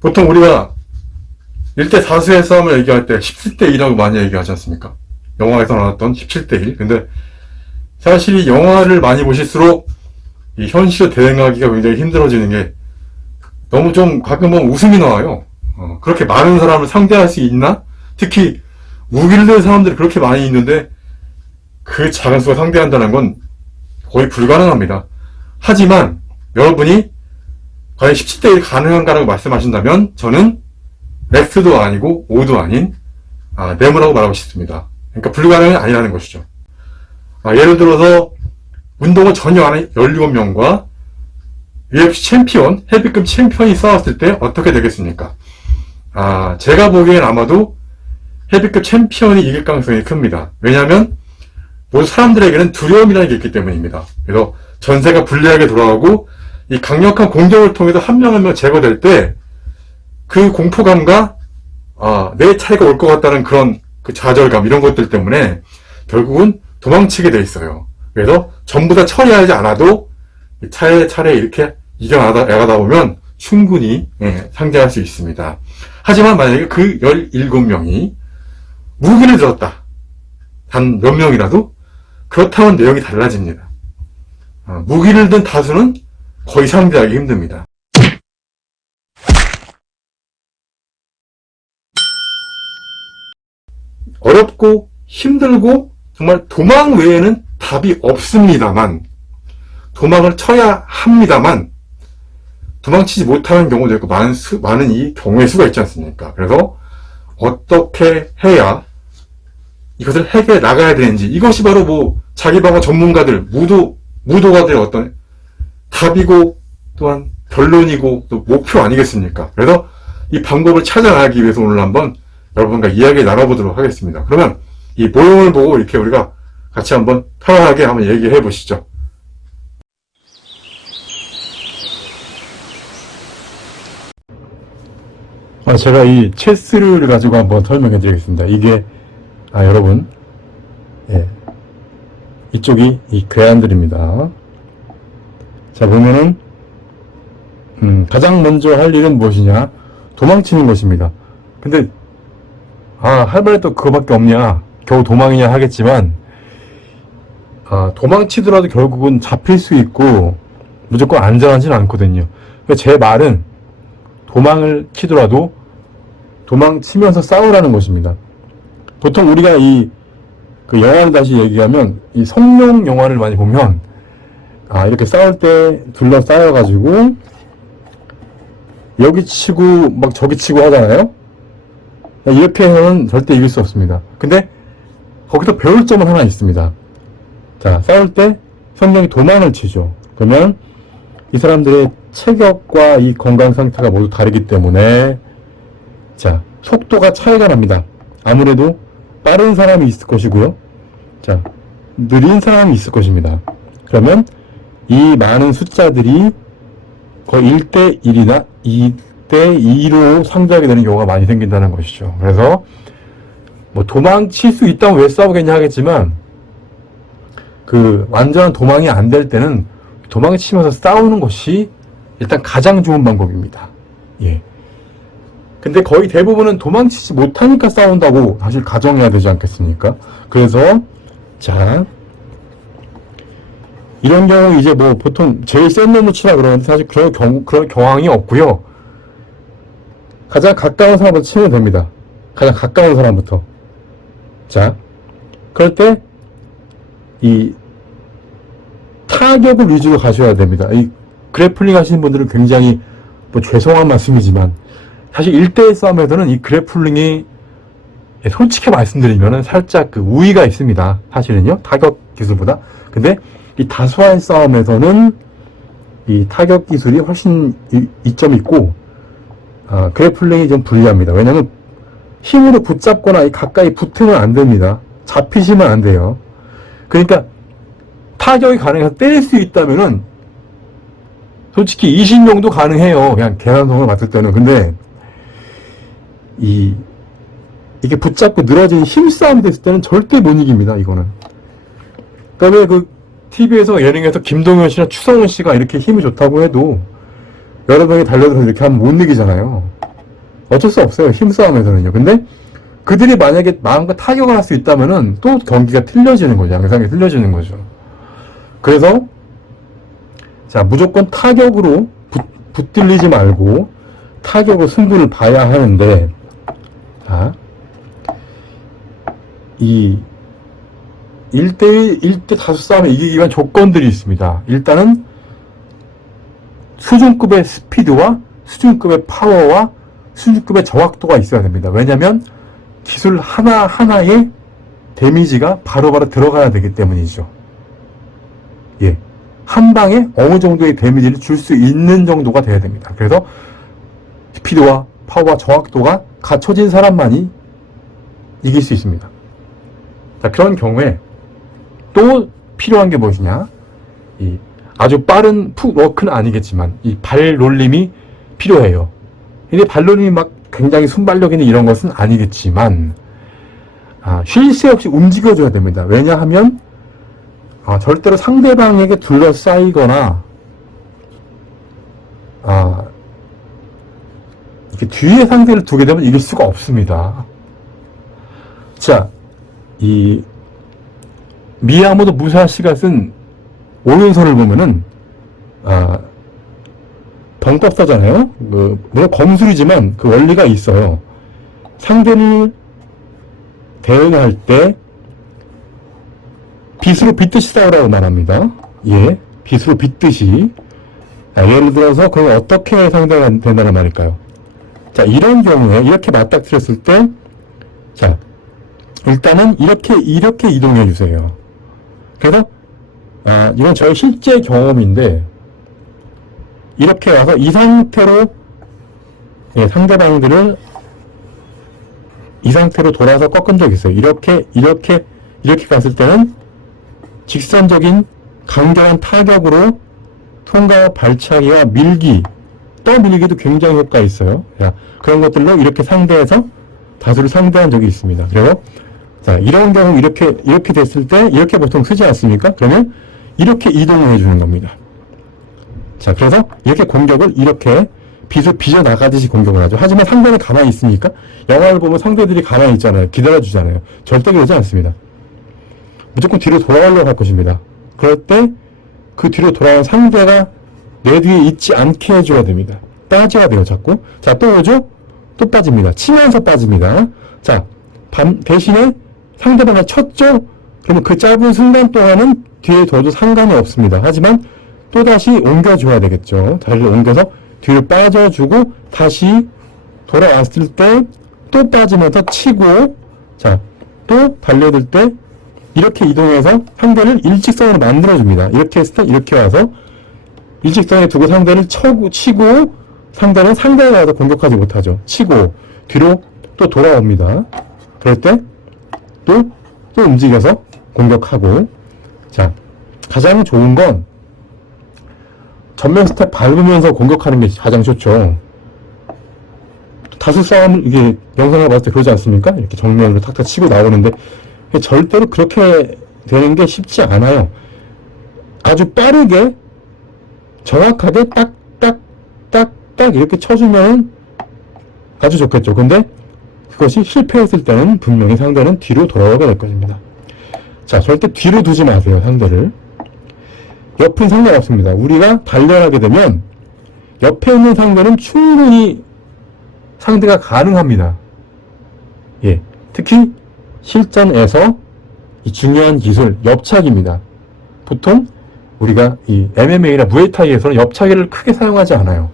보통 우리가 1대 4수의 싸움을 얘기할 때 17대 1이라고 많이 얘기하지 않습니까? 영화에서 나왔던 17대 1. 근데 사실 이 영화를 많이 보실수록 이 현실을 대응하기가 굉장히 힘들어지는 게 너무 좀 가끔은 웃음이 나와요. 그렇게 많은 사람을 상대할 수 있나? 특히 무기를 든 사람들이 그렇게 많이 있는데 그 작은 수가 상대한다는 건 거의 불가능합니다. 하지만 여러분이 과연 17대 1 가능한가라고 말씀하신다면 저는 X도 아니고 O도 아닌 네모라고 말하고 싶습니다. 그러니까 불가능은 아니라는 것이죠. 예를 들어서 운동을 전혀 안 하는 17명과 UFC 챔피언, 헤비급 챔피언이 싸웠을 때 어떻게 되겠습니까? 제가 보기엔 아마도 헤비급 챔피언이 이길 가능성이 큽니다. 왜냐하면 모두 사람들에게는 두려움이라는 게 있기 때문입니다. 그래서 전세가 불리하게 돌아가고 이 강력한 공격을 통해서 한 명 한 명 제거될 때 그 공포감과 내 차례가 올 것 같다는 그런 그 좌절감 이런 것들 때문에 결국은 도망치게 돼 있어요. 그래서 전부 다 처리하지 않아도 차례차례 이렇게 이겨나가다 보면 충분히 상대할 수 있습니다. 하지만 만약에 그 17명이 무기를 들었다. 단 몇 명이라도 그렇다면 내용이 달라집니다. 무기를 든 다수는 거의 상대하기 힘듭니다. 어렵고 힘들고 정말 도망 외에는 답이 없습니다만 도망을 쳐야 합니다만 도망치지 못하는 경우도 있고 많은 이 경우의 수가 있지 않습니까? 그래서 어떻게 해야 이것을 해결해 나가야 되는지 이것이 바로 자기 방어 전문가들 무도가들의 어떤 답이고 또한 결론이고 또 목표 아니겠습니까? 그래서 이 방법을 찾아나가기 위해서 오늘 한번 여러분과 이야기 나눠보도록 하겠습니다. 그러면 이 모형을 보고 이렇게 우리가 같이 한번 편안하게 한번 얘기해 보시죠. 제가 이 체스를 가지고 한번 설명해 드리겠습니다. 이게 여러분 이쪽이 이 괴한들입니다. 자 보면은 가장 먼저 할 일은 무엇이냐? 도망치는 것입니다. 근데 할 말이 또 그거밖에 없냐? 겨우 도망이냐 하겠지만 도망치더라도 결국은 잡힐 수 있고 무조건 안전하지는 않거든요. 그러니까 제 말은 도망을 치더라도 도망치면서 싸우라는 것입니다. 보통 우리가 그 영화를 다시 얘기하면 이 성룡 영화를 많이 보면 이렇게 싸울 때 둘러싸여가지고 여기 치고 막 저기 치고 하잖아요. 이렇게 해서는 절대 이길 수 없습니다. 근데 거기서 배울 점은 하나 있습니다. 자, 싸울 때 성룡이 도망을 치죠. 그러면 이 사람들의 체격과 이 건강 상태가 모두 다르기 때문에 자, 속도가 차이가 납니다. 아무래도 빠른 사람이 있을 것이고요. 자, 느린 사람이 있을 것입니다. 그러면 이 많은 숫자들이 거의 1대 1이나 2대 2로 상대하게 되는 경우가 많이 생긴다는 것이죠. 그래서 도망칠 수 있다면 왜 싸우겠냐 하겠지만 그 완전한 도망이 안 될 때는 도망치면서 싸우는 것이 일단 가장 좋은 방법입니다. 근데 거의 대부분은 도망치지 못하니까 싸운다고 사실 가정해야 되지 않겠습니까? 그래서 자 이런 경우 이제 보통 제일 센 놈을 치라 그러는데 사실 그런 경황이 없고요. 가장 가까운 사람부터 치면 됩니다. 가장 가까운 사람부터. 자, 그럴 때 이 타격을 위주로 가셔야 됩니다. 이 그래플링 하시는 분들은 굉장히 죄송한 말씀이지만 사실 1대1 싸움에서는 이 그래플링이 솔직히 말씀드리면 살짝 그 우위가 있습니다. 사실은요. 타격 기술보다. 근데 이 다수와의 싸움에서는 이 타격 기술이 훨씬 이점이 있고 그래플링이 좀 불리합니다. 왜냐하면 힘으로 붙잡거나 가까이 붙으면 안 됩니다. 잡히시면 안 돼요. 그러니까 타격이 가능해서 때릴 수 있다면은 솔직히 20명도 가능해요. 그냥 계산성을 봤을 때는. 근데 이게 붙잡고 늘어지는 힘싸움이 됐을 때는 절대 못 이깁니다. 이거는. 그다음에 그 TV에서 예능에서 김동현 씨나 추성훈 씨가 이렇게 힘이 좋다고 해도 여러 명이 달려들어서 이렇게 하면 못 이기잖아요. 어쩔 수 없어요. 힘싸움에서는요. 근데 그들이 만약에 마음껏 타격을 할 수 있다면은 또 경기가 틀려지는 거죠. 양상이 틀려지는 거죠. 그래서 자, 무조건 타격으로 붙들리지 말고 타격으로 승부를 봐야 하는데, 자, 이 1대1, 1대 다수 싸움에 이기기 위한 조건들이 있습니다. 일단은 수준급의 스피드와 수준급의 파워와 수준급의 정확도가 있어야 됩니다. 왜냐하면 기술 하나하나에 데미지가 바로바로 들어가야 되기 때문이죠. 예. 한 방에 어느 정도의 데미지를 줄 수 있는 정도가 돼야 됩니다. 그래서 스피드와 파워와 정확도가 갖춰진 사람만이 이길 수 있습니다. 자, 그런 경우에 또 필요한 게 무엇이냐? 이 아주 빠른 풋워크는 아니겠지만 이 발놀림이 필요해요. 근데 발놀림이 막 굉장히 순발력 있는 이런 것은 아니겠지만 쉴 새 없이 움직여줘야 됩니다. 왜냐하면 절대로 상대방에게 둘러싸이거나 이렇게 뒤에 상대를 두게 되면 이길 수가 없습니다. 자, 이 미야모토 무사시가 쓴 오연설을 보면은 병법사잖아요. 물론 검술이지만 그 원리가 있어요. 상대를 대응할 때 빗으로 빗듯이 싸우라고 말합니다. 예, 빗으로 빗듯이. 예를 들어서 그럼 어떻게 상대가 된다는 말일까요? 자, 이런 경우에 이렇게 맞닥뜨렸을 때, 자, 일단은 이렇게 이동해 주세요. 그래서 이건 저의 실제 경험인데, 이렇게 와서 이 상태로 상대방들을 이 상태로 돌아서 꺾은 적이 있어요. 이렇게 갔을 때는 직선적인 강경한 타격으로 손과 발차기와 밀기, 떠밀기도 굉장히 효과가 있어요. 그런 것들로 이렇게 상대해서 다수를 상대한 적이 있습니다. 그리고 자, 이런 경우 이렇게 됐을 때 이렇게 보통 쓰지 않습니까? 그러면 이렇게 이동을 해주는 겁니다. 자, 그래서 이렇게 공격을 이렇게 빗어나가듯이 공격을 하죠. 하지만 상대는 가만히 있습니까? 영화를 보면 상대들이 가만히 있잖아요. 기다려주잖아요. 절대 그러지 않습니다. 무조건 뒤로 돌아가려고 할 것입니다. 그럴 때 그 뒤로 돌아온 상대가 내 뒤에 있지 않게 해줘야 됩니다. 빠져야 돼요, 자꾸. 자, 또 오죠? 또 빠집니다. 치면서 빠집니다. 자, 대신에 상대방을 쳤죠? 그러면 그 짧은 순간 동안은 뒤에 둬도 상관이 없습니다. 하지만 또다시 옮겨줘야 되겠죠. 자리를 옮겨서 뒤로 빠져주고 다시 돌아왔을 때 또 빠지면서 치고, 자, 또 달려들 때 이렇게 이동해서 상대를 일직선으로 만들어줍니다. 이렇게 했을 때 이렇게 와서 일직선에 두고 상대를 치고 상대는 상대에 가서 공격하지 못하죠. 치고 뒤로 또 돌아옵니다. 그럴 때 또 움직여서 공격하고. 자, 가장 좋은 건 전면 스텝 밟으면서 공격하는 게 가장 좋죠. 다수 싸움을 이게 영상을 봤을 때 그러지 않습니까? 이렇게 정면으로 탁탁 치고 나오는데 절대로 그렇게 되는 게 쉽지 않아요. 아주 빠르게 정확하게 딱딱딱딱 이렇게 쳐주면 아주 좋겠죠. 근데 그것이 실패했을 때는 분명히 상대는 뒤로 돌아오게 될 것입니다. 자, 절대 뒤로 두지 마세요, 상대를. 옆은 상관없습니다. 우리가 단련하게 되면 옆에 있는 상대는 충분히 상대가 가능합니다. 예, 특히 실전에서 이 중요한 기술, 옆차기입니다. 보통 우리가 이 MMA나 무에타이에서는 옆차기를 크게 사용하지 않아요.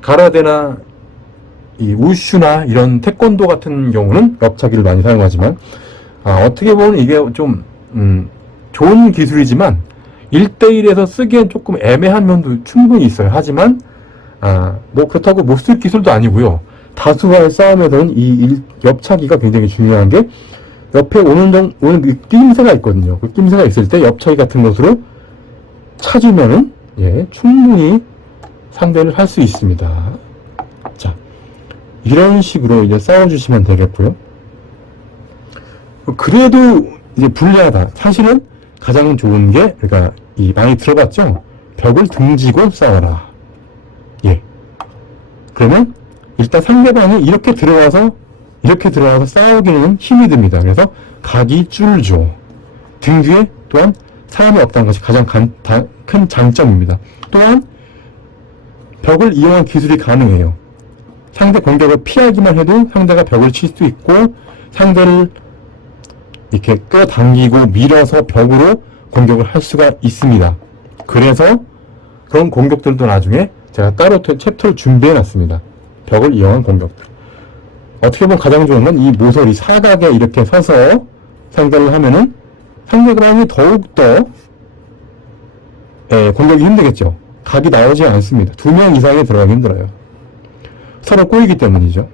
가라데나 이 우슈나 이런 태권도 같은 경우는 옆차기를 많이 사용하지만 어떻게 보면 이게 좀 좋은 기술이지만 1대1에서 쓰기엔 조금 애매한 면도 충분히 있어요. 하지만 뭐 그렇다고 못 쓸 기술도 아니고요. 다수와의 싸움에서는 이 옆차기가 굉장히 중요한 게 옆에 오는 낌새가 있거든요. 그 낌새가 있을 때 옆차기 같은 것으로 차주면은 충분히 상대를 할 수 있습니다. 자, 이런 식으로 이제 싸워주시면 되겠고요. 그래도 이제 불리하다. 사실은 가장 좋은 게, 그러니까 많이 들어봤죠? 벽을 등지고 싸워라. 예. 그러면 일단 상대방이 이렇게 들어와서 싸우기는 힘이 듭니다. 그래서 각이 줄죠. 등 뒤에 또한 사람이 없다는 것이 가장 큰 장점입니다. 또한 벽을 이용한 기술이 가능해요. 상대 공격을 피하기만 해도 상대가 벽을 칠 수 있고 상대를 이렇게 끌어당기고 밀어서 벽으로 공격을 할 수가 있습니다. 그래서 그런 공격들도 나중에 제가 따로 챕터를 준비해 놨습니다. 벽을 이용한 공격들. 어떻게 보면 가장 좋은 건 이 모서리 사각에 이렇게 서서 상대를 하면은 상대방이 더욱더 공격이 힘들겠죠. 각이 나오지 않습니다. 2명 이상이 들어가기 힘들어요. 서로 꼬이기 때문이죠.